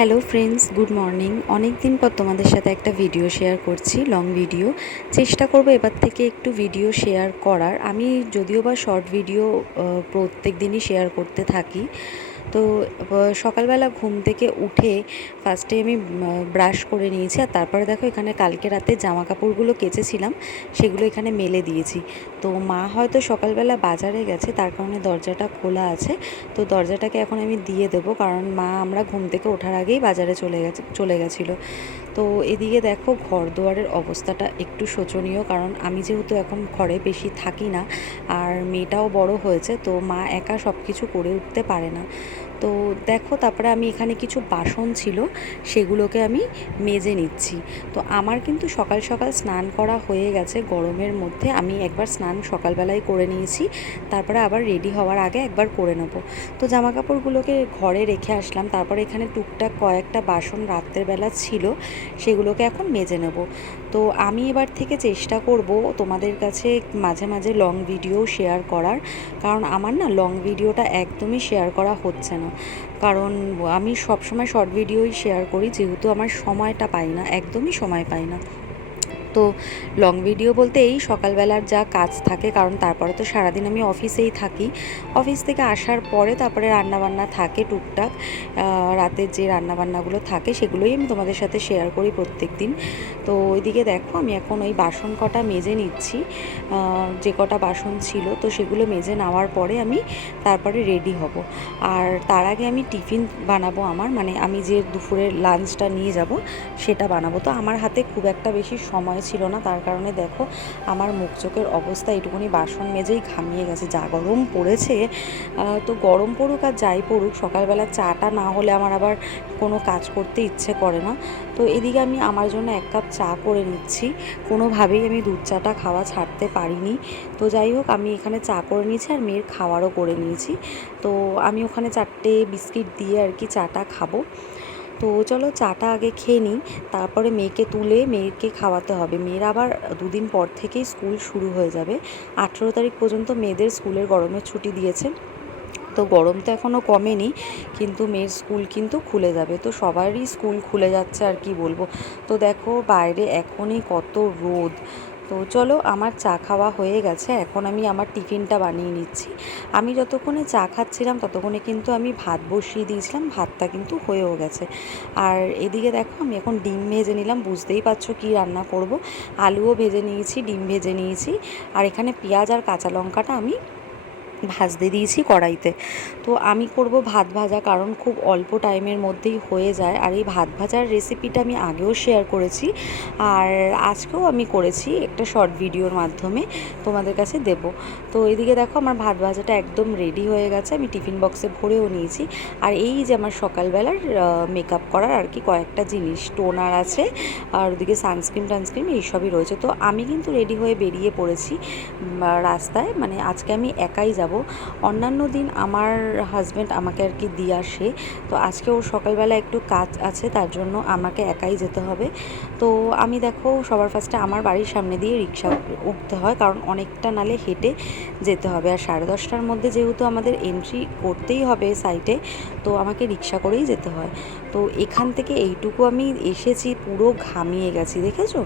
Hello friends, good morning. অনেক দিন পর তোমাদের সাথে একটা ভিডিও শেয়ার করছি, লং ভিডিও। চেষ্টা করব এবার থেকে একটু ভিডিও শেয়ার করার। আমি যদিও বা শর্ট ভিডিও প্রত্যেক দিনই শেয়ার করতে থাকি। তো সকালবেলা ঘুম থেকে উঠে ফার্স্টে আমি ব্রাশ করে নিয়েছি, আর তারপরে দেখো এখানে কালকে রাতে জামা কাপড়গুলো কেচেছিলাম, সেগুলো এখানে মেলে দিয়েছি। তো মা হয়তো সকালবেলা বাজারে গেছে, তার কারণে দরজাটা খোলা আছে। তো দরজাটাকে এখন আমি দিয়ে দেবো, কারণ মা আমরা ঘুম থেকে ওঠার আগেই বাজারে চলে গেছিলো। তো এদিকে দেখো ঘর দুয়ারের অবস্থাটা একটু শোচনীয়, কারণ আমি যেহেতু এখন ঘরে বেশি থাকি না, আর মেয়েটাও বড় হয়েছে, তো মা একা সব কিছু করে উঠতে পারে না। তো দেখো তারপরে আমি এখানে কিছু বাসন ছিল, সেগুলোকে আমি মেজে নিচ্ছি। তো আমার কিন্তু সকাল সকাল স্নান করা হয়ে গেছে। গরমের মধ্যে আমি একবার স্নান সকালবেলায় করে নিয়েছি, তারপরে আবার রেডি হওয়ার আগে একবার করে নেব। তো জামা কাপড়গুলোকে ঘরে রেখে আসলাম, তারপরে এখানে টুকটাক কয়েকটা বাসন রাত্রেবেলা ছিল, সেগুলোকে এখন মেজে নেব। তো আমি এবার থেকে চেষ্টা করব তোমাদের কাছে মাঝে মাঝে লং ভিডিও শেয়ার করার, কারণ আমার না লং ভিডিওটা একদমই শেয়ার করা হচ্ছে না। কারণ আমি সবসময় শর্ট ভিডিওই শেয়ার করি, যেহেতু আমার সময়টা পাই না, একদমই সময় পাই না। তো লং ভিডিও বলতে এই সকালবেলার যা কাজ থাকে, কারণ তারপরে তো সারাদিন আমি অফিসেই থাকি। অফিস থেকে আসার পরে তারপরে রান্নাবান্না থাকে টুকটাক, রাতের যে রান্নাবান্নাগুলো থাকে সেগুলোই আমি তোমাদের সাথে শেয়ার করি প্রত্যেক দিন। তো ওইদিকে দেখো আমি এখন ওই বাসন কটা মেজে নিচ্ছি, যে কটা বাসন ছিল, তো সেগুলো মেজে নেওয়ার পরে আমি তারপরে রেডি হব। আর তার আগে আমি টিফিন বানাবো, মানে আমি যে দুপুরের লাঞ্চটা নিয়ে যাব সেটা বানাবো। তো আমার হাতে খুব একটা বেশি সময় ছিল না, তার কারণে দেখো আমার মুখ চোখের অবস্থা এইটুকুনি বাসন মেজেই ঘামিয়ে গেছে। যা গরম পড়েছে, তো গরম পড়ুক আর যাই পড়ুক, সকালবেলা চাটা না হলে আমার আবার কোনো কাজ করতে ইচ্ছে করে না। তো এদিকে আমি আমার জন্য 1 কাপ চা করে নিচ্ছি। কোনোভাবেই আমি দুধ চাটা খাওয়া ছাড়তে পারিনি। তো যাই হোক, আমি এখানে চা করে নিয়েছি আর মেয়ের খাওয়ারও করে নিয়েছি। তো আমি ওখানে 4টে বিস্কিট দিয়ে আর কি চাটা খাবো। তো চলো চাটা আগে খেয়ে নিই, তারপরে মেয়েকে তুলে মেয়েকে খাওয়াতে হবে। মেয়ের আবার 2 দিন পর থেকেই স্কুল শুরু হয়ে যাবে। 18 তারিখ পর্যন্ত মেয়েদের স্কুলের গরমের ছুটি দিয়েছে। তো গরম তো এখনও কমেনি, কিন্তু মেয়ের স্কুল কিন্তু খুলে যাবে। তো সবারই স্কুল খুলে যাচ্ছে আর কি বলবো। তো দেখো বাইরে এখনই কত রোদ। তো চলো, আমার চা খাওয়া হয়ে গেছে, এখন আমি আমার টিফিনটা বানিয়ে নিচ্ছি। আমি যতক্ষণে চা খাচ্ছিলাম ততক্ষণে কিন্তু আমি ভাত বসিয়ে দিয়েছিলাম, ভাতটা কিন্তু হয়েও গেছে। আর এদিকে দেখো আমি এখন ডিম ভেজে নিলাম, বুঝতেই পারছো কী রান্না করব। আলুও ভেজে নিয়েছি, ডিম ভেজে নিয়েছি, আর এখানে পেঁয়াজ আর কাঁচা লঙ্কাটা আমি ভাজতে দিয়েছি কড়াইতে। তো আমি করব ভাত ভাজা, কারণ খুব অল্প টাইমের মধ্যেই হয়ে যায়। আর এই ভাত ভাজার রেসিপিটা আমি আগেও শেয়ার করেছি, আর আজকেও আমি করেছি একটা শর্ট ভিডিওর মাধ্যমে, তোমাদের কাছে দেব। তো এদিকে দেখো আমার ভাত ভাজাটা একদম রেডি হয়ে গেছে, আমি টিফিন বক্সে ভরেও নিয়েছি। আর এই যে আমার সকালবেলার মেকআপ করার আর কি কয়েকটা জিনিস, টোনার আছে, আর ওদিকে সানস্ক্রিন এইসবই রয়েছে। তো আমি কিন্তু রেডি হয়ে বেরিয়ে পড়েছি রাস্তায়, মানে আজকে আমি একাই যাব। অন্যান্য দিন আমার হাজব্যান্ড আমাকে আর কি দিয়ে আসে, তো আজকে ওর সকালবেলা একটু কাজ আছে, তার জন্য আমাকে একাই যেতে হবে। তো আমি দেখো সবার ফার্স্টে আমার বাড়ির সামনে দিয়ে রিক্সা উঠতে হয়, কারণ অনেকটা নালে হেঁটে যেতে হবে। আর 10:30টার মধ্যে যেহেতু আমাদের এন্ট্রি করতেই হবে সাইটে, তো আমাকে রিক্সা করেই যেতে হয়। তো এখান থেকে এইটুকু আমি এসেছি, পুরো ঘামিয়ে গেছি, দেখেছো,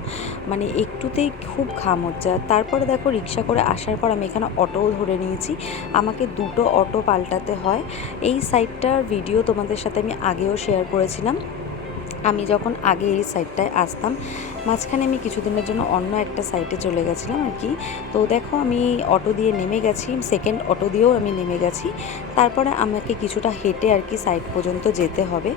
মানে একটুতেই খুব ঘাম হচ্ছে। আর তারপরে দেখো রিক্সা করে আসার পর আমি এখানে অটোও ধরে নিয়েছি, আমাকে 2টো অটো পাল্টাতে হয়। এই সাইটটার ভিডিও তোমাদের সাথে আমি আগেও শেয়ার করেছিলাম। আমি যখন আগে এই সাইডটায় আসতাম, মাঝখানে আমি কিছুদিনের জন্য অন্য একটা সাইটে চলে গেছিলাম আর কি। তো দেখো আমি অটো দিয়ে নেমে গেছি, সেকেন্ড অটো দিয়েও আমি নেমে গেছি। তারপরে আমাকে কিছুটা হেঁটে আর কি সাইট পর্যন্ত যেতে হবে।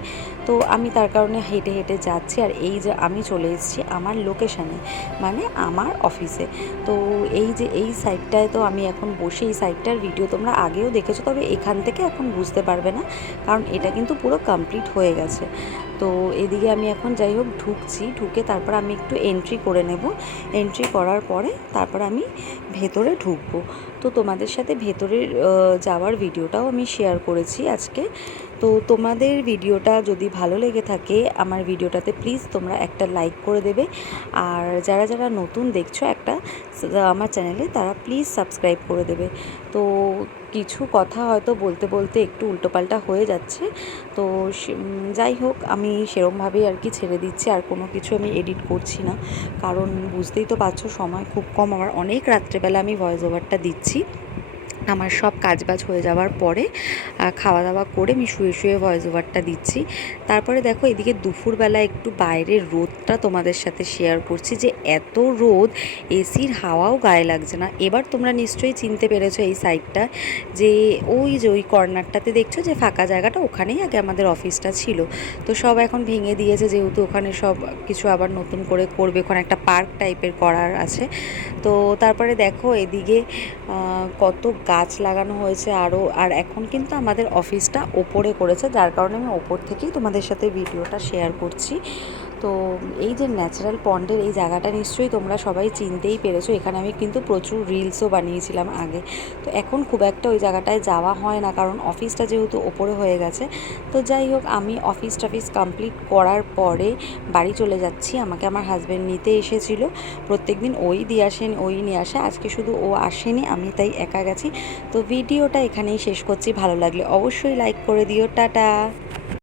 তো আমি তার কারণে হেঁটে হেঁটে যাচ্ছি, আর এই যে আমি চলে এসেছি আমার লোকেশানে, মানে আমার অফিসে। তো এই যে এই সাইটটায় তো আমি এখন বসে, এই সাইটটার ভিডিও তোমরা আগেও দেখেছো, তবে এখান থেকে এখন বুঝতে পারবে না, কারণ এটা কিন্তু পুরো কমপ্লিট হয়ে গেছে। তো এদিকে আমি এখন যাই হোক ঢুকছি, ঢুকে তারপর আমি একটু এন্ট্রি করে নেব। এন্ট্রি করার পরে তারপর আমি ভেতরে ঢুকবো। তো তোমাদের সাথে ভেতরের যাওয়ার ভিডিওটাও আমি শেয়ার করেছি আজকে। তো তোমাদের ভিডিওটা যদি ভালো লেগে থাকে আমার ভিডিওটাতে প্লিজ তোমরা একটা লাইক করে দেবে, আর যারা যারা নতুন দেখছো আমার চ্যানেলে তারা প্লিজ সাবস্ক্রাইব করে দেবে। তো কিছু কথা হয়তো বলতে বলতে একটু উল্টোপাল্টা হয়ে যাচ্ছে, তো যাই হোক আমি সেরমভাবেই আর কি ছেড়ে দিচ্ছি, আর কোনো কিছু আমি এডিট করছি না, কারণ বুঝতেই তো পারছো সময় খুব কম। আমার অনেক রাত্রেবেলা আমি ভয়েস ওভারটা দিচ্ছি, আমার সব কাজবাজ হয়ে যাওয়ার পরে খাওয়া দাওয়া করে আমি শুয়ে শুয়ে ভয়েস ওভারটা দিচ্ছি। তারপরে দেখো এদিকে দুপুরবেলা একটু বাইরের রোদটা তোমাদের সাথে শেয়ার করছি, যে এত রোদ এসির হাওয়াও গায়ে লাগছে না। এবার তোমরা নিশ্চয়ই চিনতে পেরেছো এই সাইডটা, যে ওই কর্নারটাতে দেখছো যে ফাঁকা জায়গাটা, ওখানেই আগে আমাদের অফিসটা ছিল। তো সব এখন ভেঙে দিয়েছে, যেহেতু ওখানে সব কিছু আবার নতুন করে করবে, ওখানে একটা পার্ক টাইপের করার আছে। তো তারপরে দেখো এদিকে কত গাছ লাগানো হয়েছে আরও। আর এখন কিন্তু আমাদের অফিসটা ওপরে করেছে, যার কারণে আমি ওপর থেকেই তোমাদের সাথে ভিডিওটা শেয়ার করছি। তো এই যে ন্যাচারাল পন্ডের এই জায়গাটা নিশ্চয়ই তোমরা সবাই চিনতেই পেরেছো, এখানে আমি কিন্তু প্রচুর রিলসও বানিয়েছিলাম আগে। তো এখন খুব একটা ওই জায়গাটায় যাওয়া হয় না, কারণ অফিসটা যেহেতু ওপরে হয়ে গেছে। তো যাই হোক আমি অফিস টফিস কমপ্লিট করার পরে বাড়ি চলে যাচ্ছি। আমাকে আমার হাজব্যান্ড নিতে এসেছিল, প্রত্যেকদিন ওই নিয়ে আসে, আজকে শুধু ও আসেনি, আমি তাই একা গেছি। তো ভিডিওটা এখানেই শেষ করছি, ভালো লাগলে অবশ্যই লাইক করে দিও। টাটা।